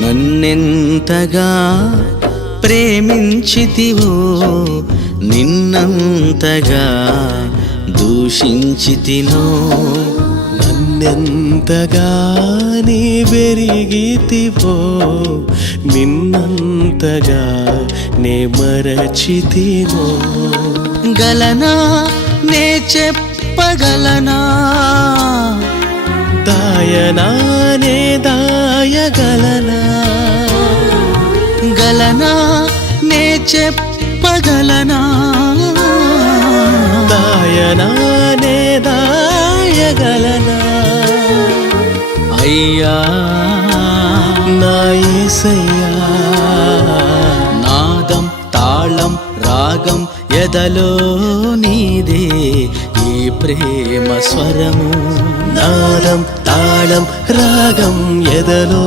నన్నెంతగా ప్రేమించితివో నిన్నంతగా దూషించితినో నన్నెంతగా నీ పెరిగితివో నిన్నంతగా నే మరచితినో గలనా నే చెప్పగలనా దాయనా నే దాయగలనా గలనా నే చెప్పగలనా దాయనా నే దాయగలనా అయ్యా నా యేసయ్యా నాదం తాళం రాగం ఎదలో నీదే ఈ ప్రేమ స్వరము నాదం తాళం రాగం ఎదలో